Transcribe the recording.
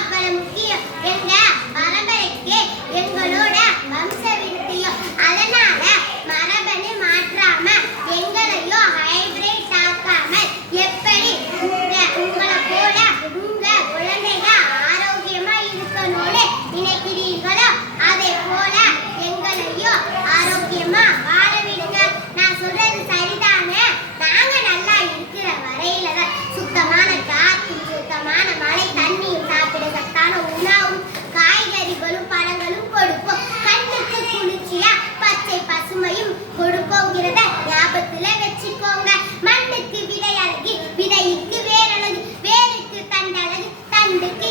அவ்வளவு முக்கியம். எங்க பரம்பரைக்கு எங்களோட வம்ச விருத்தியும். அதனால மரபணு மாற்றாம எங்களையும் ஹைபிரிட் ஆக்காம எப்படி உங்களை போல உங்க குழந்தைங்க ஆரோக்கியமா இருக்கணும்னு நினைக்கிறீர்களோ அதே போல எங்களையும் ஆரோக்கியமா வாழ விடுங்க. நான் சொல்றது சரிதானே? நாங்க நல்லா இருக்கிற வரையில தான் சுத்தமான காற்றும் சுத்தமான மழை தண்ணியும் சாப்பிட சத்தான உணவும் காய்கறிகளும் பழங்களும் கொடுப்போம். கண்ணுக்கு குளிர்ச்சியா பச்சை பசுமையும் கொடுப்போங்கிறத ஞாபகத்துல வச்சுக்கோங்க. மண்ணுக்கு விதை அழகு, விதைக்கு வேர் அழகு, வேருக்கு தண்டழகு, தண்டுக்கு